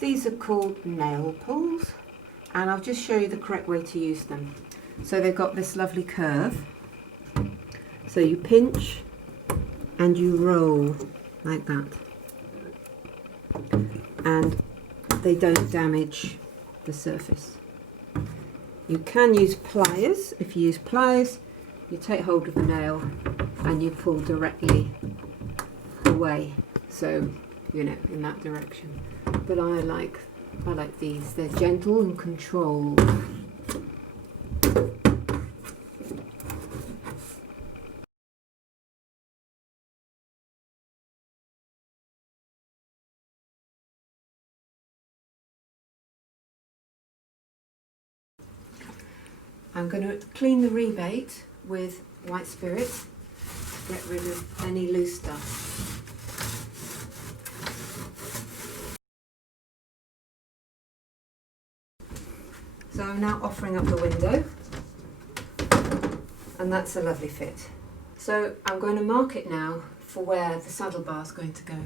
These are called nail pulls, and I'll just show you the correct way to use them. So they've got this lovely curve. So you pinch and you roll like that. And they don't damage the surface. You can use pliers. If you use pliers, you take hold of the nail and you pull directly away. So, you know, in that direction. But I like these. They're gentle and controlled. I'm going to clean the rebate with white spirit to get rid of any loose stuff. So I'm now offering up the window, and that's a lovely fit. So I'm going to mark it now for where the saddle bar is going to go.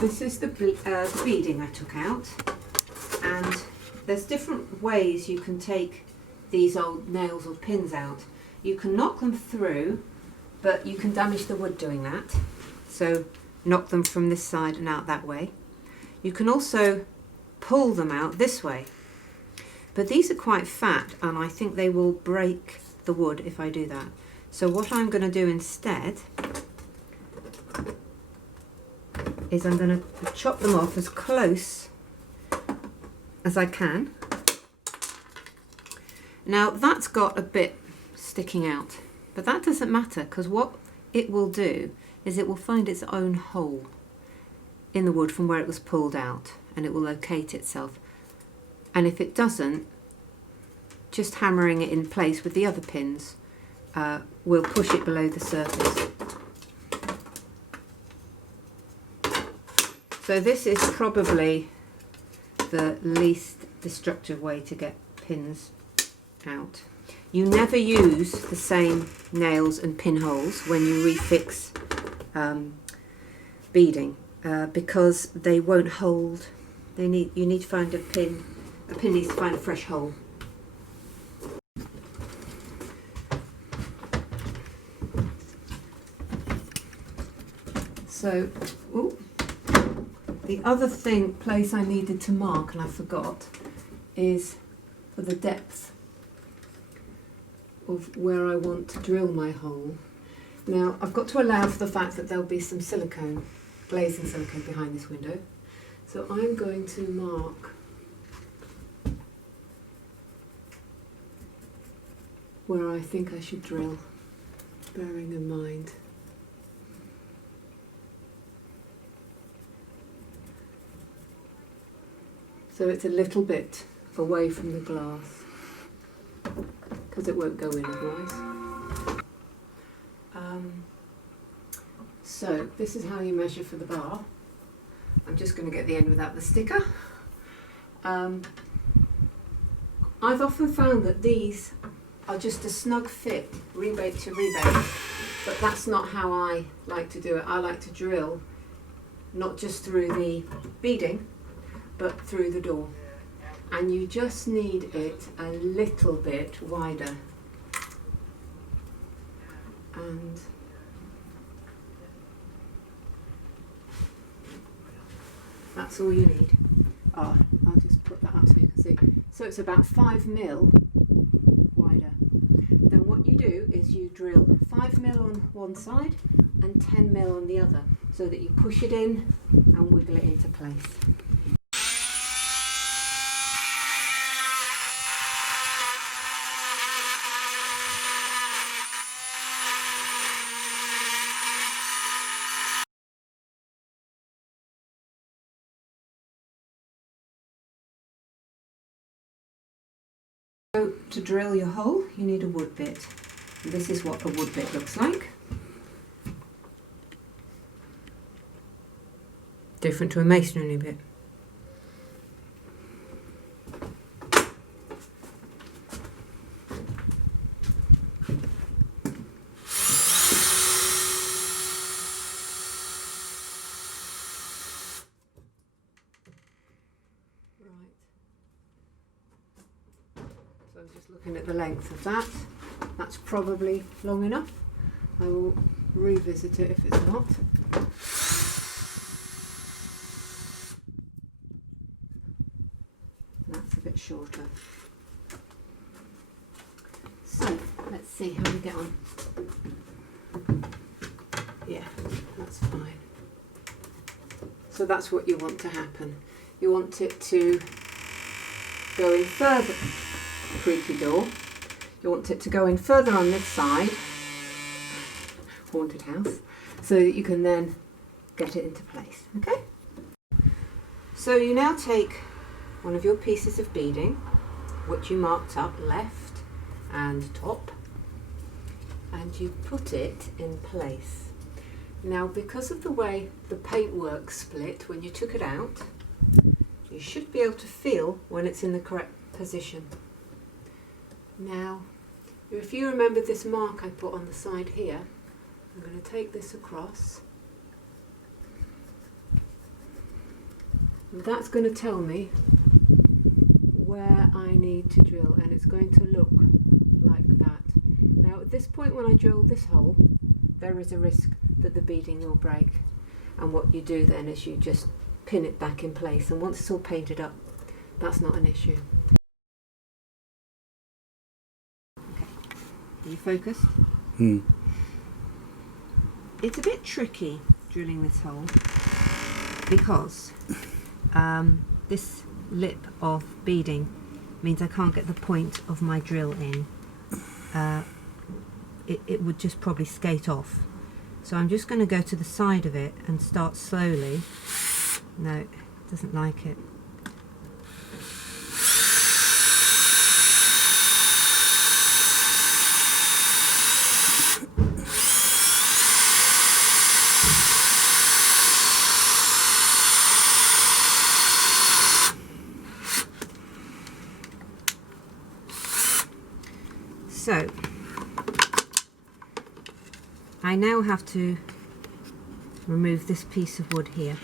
This is the beading I took out, and there's different ways you can take these old nails or pins out. You can knock them through, but you can damage the wood doing that. So knock them from this side and out that way. You can also pull them out this way, but these are quite fat and I think they will break the wood if I do that. So what I'm going to do instead is I'm going to chop them off as close as I can. Now that's got a bit sticking out, but that doesn't matter, because what it will do is it will find its own hole in the wood from where it was pulled out, and it will locate itself. And if it doesn't, just hammering it in place with the other pins will push it below the surface. So this is probably the least destructive way to get pins out. You never use the same nails and pinholes when you refix beading because they won't hold. You need to find a pin. A pin needs to find a fresh hole. So, ooh. The other place I needed to mark, and I forgot, is for the depth of where I want to drill my hole. Now, I've got to allow for the fact that there'll be some silicone, glazing silicone behind this window. So I'm going to mark where I think I should drill, bearing in mind so it's a little bit away from the glass, because it won't go in otherwise. So this is how you measure for the bar. I'm just going to get the end without the sticker. I've often found that these are just a snug fit, rebate to rebate, but that's not how I like to do it. I like to drill not just through the beading, but through the door, and you just need it a little bit wider, and that's all you need. I'll just put that up so you can see. So it's about 5 mil wider. Then what you do is you drill 5 mil on one side and 10 mil on the other, so that you push it in and wiggle it into place. So to drill your hole, you need a wood bit. This is what a wood bit looks like. Different to a masonry bit. So I was just looking at the length of that. That's probably long enough. I will revisit it if it's not. That's a bit shorter. So let's see how we get on. Yeah, that's fine. So that's what you want to happen. You want it to go in further, creaky door. You want it to go in further on this side, haunted house, so that you can then get it into place, okay? So you now take one of your pieces of beading, which you marked up left and top, and you put it in place. Now, because of the way the paintwork split when you took it out, you should be able to feel when it's in the correct position. Now, if you remember this mark I put on the side here, I'm going to take this across. And that's going to tell me where I need to drill, and it's going to look like that. Now, at this point when I drill this hole, there is a risk that the beading will break, and what you do then is you just pin it back in place, and once it's all painted up, that's not an issue. Okay, are you focused? It's a bit tricky drilling this hole because this lip of beading means I can't get the point of my drill in. It would just probably skate off. So I'm just going to go to the side of it and start slowly. No, it doesn't like it. So I now have to remove this piece of wood here.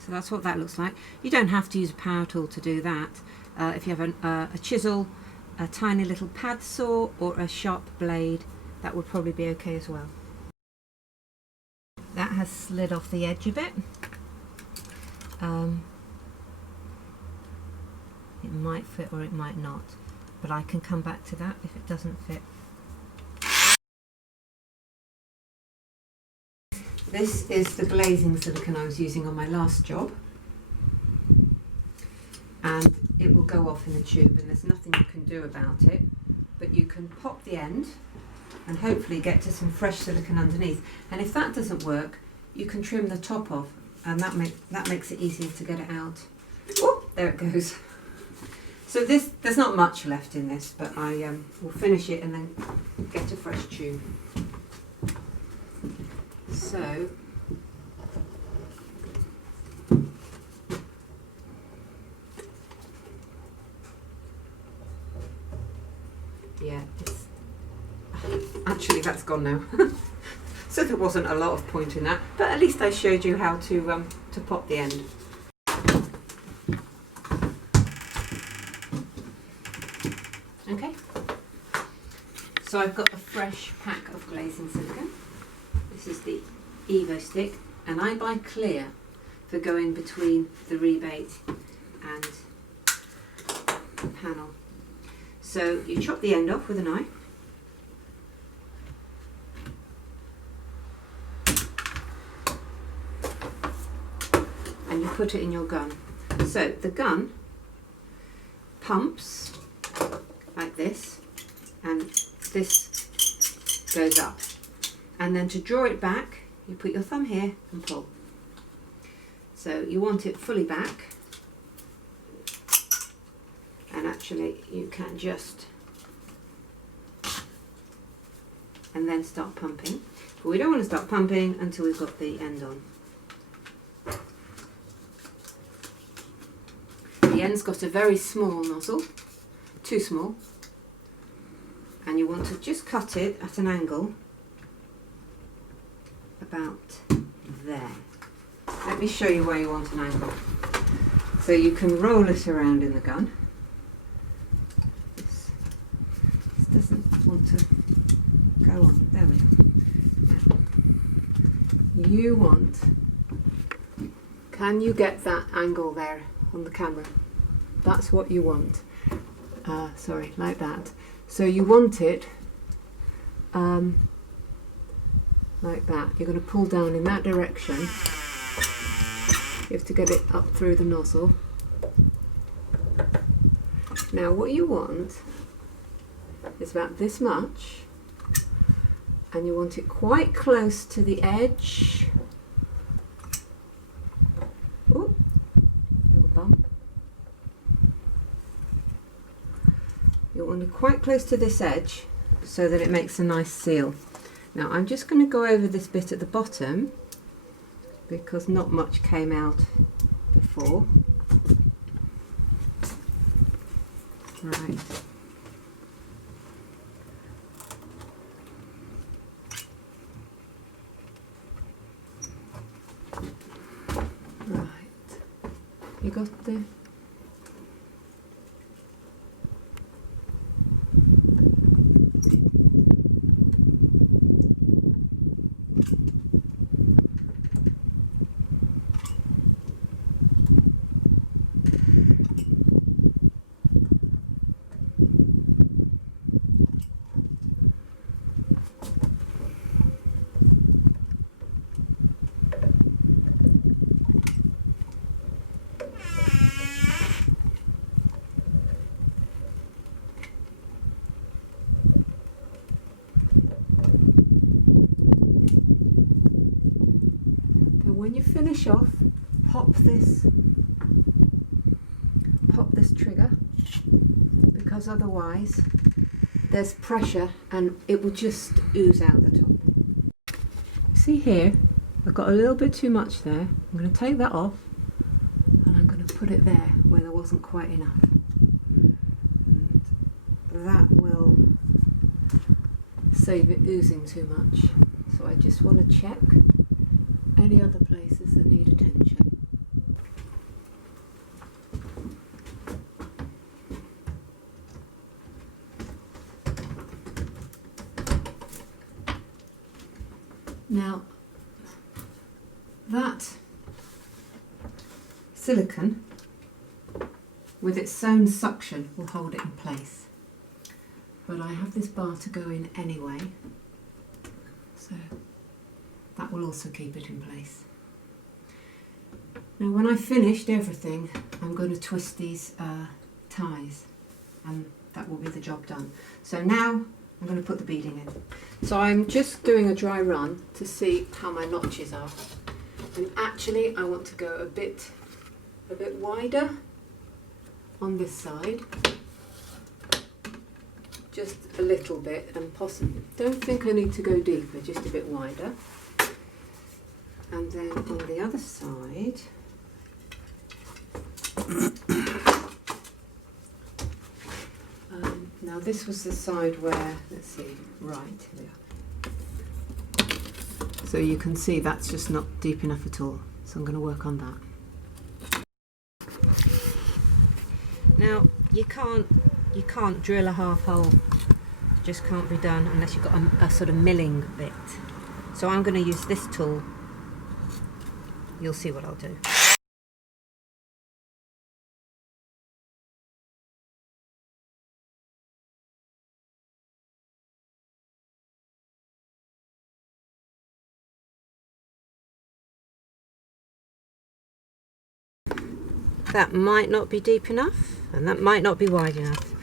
So that's what that looks like. You don't have to use a power tool to do that. If you have a chisel, a tiny little pad saw or a sharp blade, that would probably be okay as well. That has slid off the edge a bit. It might fit or it might not, but I can come back to that if it doesn't fit. This is the glazing silicone I was using on my last job, and it will go off in the tube, and there's nothing you can do about it, but you can pop the end and hopefully get to some fresh silicone underneath. And if that doesn't work, you can trim the top off, and that makes it easier to get it out. Oh, there it goes. So there's not much left in this, but I will finish it and then get a fresh tube. So yeah, actually that's gone now. So there wasn't a lot of point in that, but at least I showed you how to pop the end. Okay, so I've got a fresh pack of glazing silicone. This is the Evo stick, and I buy clear for going between the rebate and the panel. So you chop the end off with a knife. And you put it in your gun. So the gun pumps like this, and this goes up. And then to draw it back, you put your thumb here and pull. So you want it fully back, and actually you can just and then start pumping. But we don't want to start pumping until we've got the end on. The end's got a very small nozzle, too small, and you want to just cut it at an angle about there. Let me show you where you want an angle. So you can roll it around in the gun. This doesn't want to go on. There we go. Now, you want, can you get that angle there on the camera? That's what you want. Sorry, like that. So you want it like that. You're going to pull down in that direction. You have to get it up through the nozzle. Now what you want is about this much, and you want it quite close to the edge. Ooh, little bump. You want it quite close to this edge so that it makes a nice seal. Now I'm just going to go over this bit at the bottom because not much came out before. Right. Right. You got the when you finish off, pop this trigger, because otherwise there's pressure and it will just ooze out the top. See here, I've got a little bit too much there. I'm going to take that off and I'm going to put it there where there wasn't quite enough. And that will save it oozing too much. So I just want to check any other places that need attention. Now, that silicone with its own suction will hold it in place. But I have this bar to go in anyway, so that will also keep it in place. Now when I've finished everything, I'm going to twist these ties and that will be the job done. So now I'm going to put the beading in. So I'm just doing a dry run to see how my notches are. And actually I want to go a bit wider on this side. Just a little bit, and possibly, don't think I need to go deeper, just a bit wider. And then on the other side, now this was the side where, let's see, right, here we are. So you can see that's just not deep enough at all, so I'm going to work on that. Now you can't drill a half hole, just can't be done unless you've got a sort of milling bit. So I'm going to use this tool. You'll see what I'll do. That might not be deep enough and that might not be wide enough,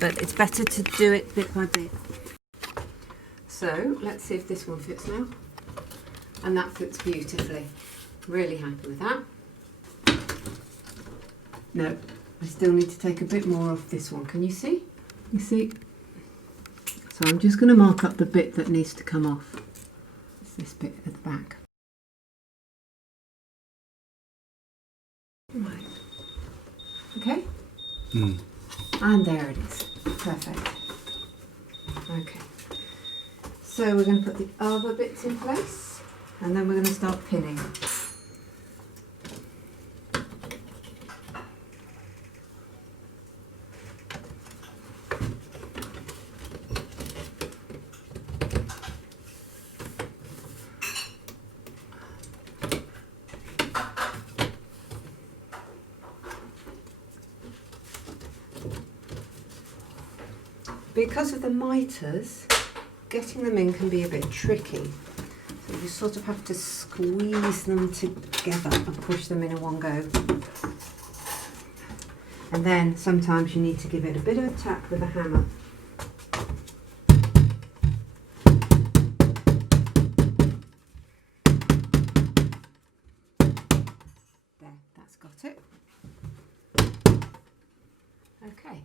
but it's better to do it bit by bit. So let's see if this one fits now. And that fits beautifully. Really happy with that. No, I still need to take a bit more off this one. Can you see? You see? So I'm just going to mark up the bit that needs to come off. It's this bit at the back. Right. Okay? And there it is. Perfect. Okay. So we're going to put the other bits in place and then we're going to start pinning. Because of the miters, getting them in can be a bit tricky. So you sort of have to squeeze them together and push them in one go. And then sometimes you need to give it a bit of a tap with a hammer. There, that's got it. Okay.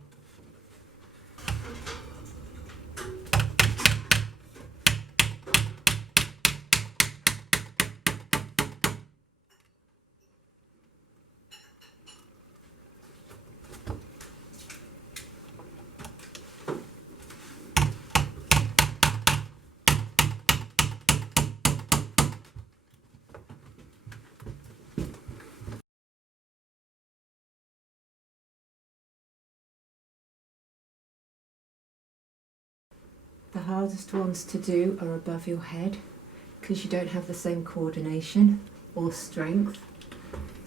The hardest ones to do are above your head because you don't have the same coordination or strength.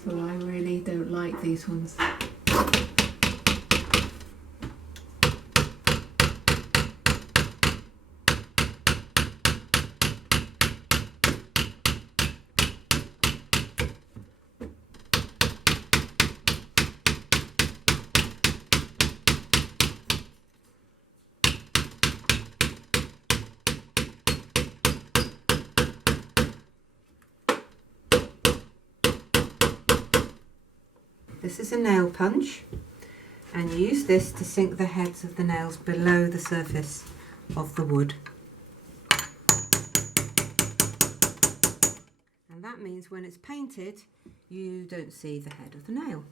So I really don't like these ones. This is a nail punch, and you use this to sink the heads of the nails below the surface of the wood. And that means when it's painted, you don't see the head of the nail.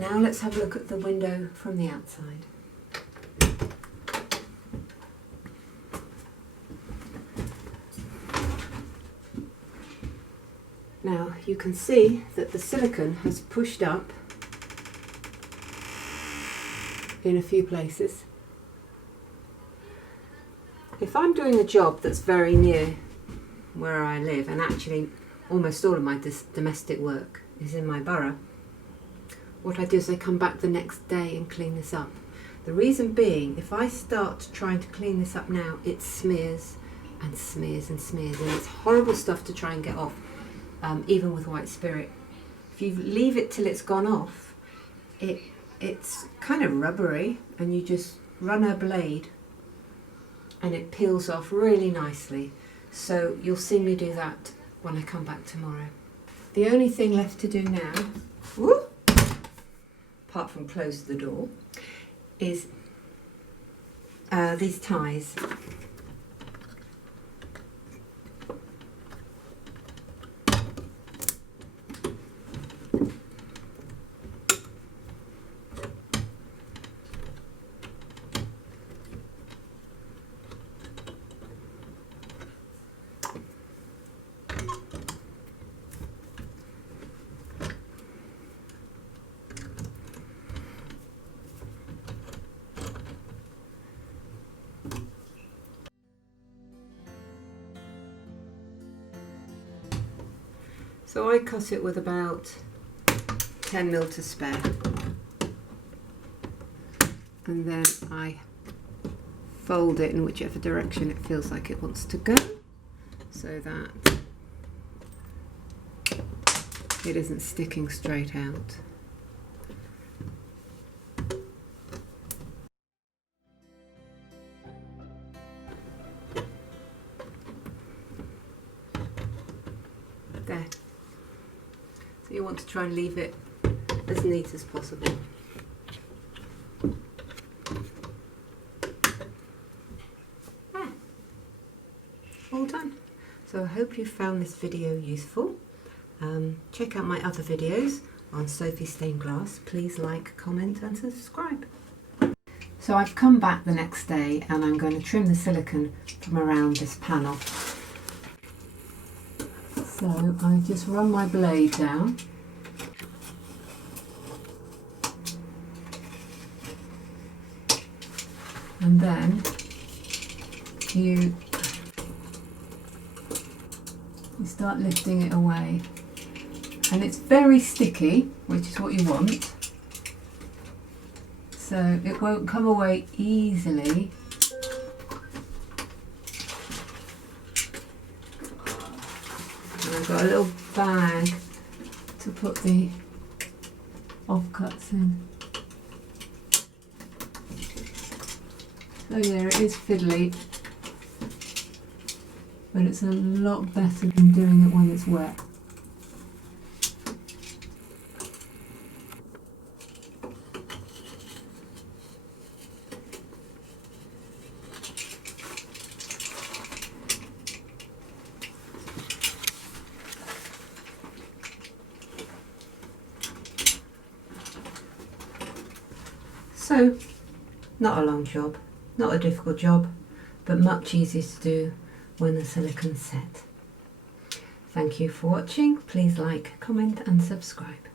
Now let's have a look at the window from the outside. Now you can see that the silicone has pushed up in a few places. If I'm doing a job that's very near where I live, and actually almost all of my domestic work is in my borough, what I do is I come back the next day and clean this up. The reason being, if I start trying to clean this up now, it smears and smears and smears, and it's horrible stuff to try and get off, even with white spirit. If you leave it till it's gone off, it's kind of rubbery, and you just run a blade and it peels off really nicely. So you'll see me do that when I come back tomorrow. The only thing left to do now, apart from close the door, is these ties. So I cut it with about 10mm to spare, and then I fold it in whichever direction it feels like it wants to go, so that it isn't sticking straight out. you want to try and leave it as neat as possible. Yeah. All done. So I hope you found this video useful. Check out my other videos on Sophie stained glass. Please like, comment and subscribe. So I've come back the next day and I'm going to trim the silicone from around this panel. So I just run my blade down. And then you start lifting it away. And it's very sticky, which is what you want. So it won't come away easily. And I've got a little bag to put the offcuts in. So yeah, it is fiddly, but it's a lot better than doing it when it's wet. So, not a long job, not a difficult job, but much easier to do when the silicone's set. Thank you for watching. Please like, comment and subscribe.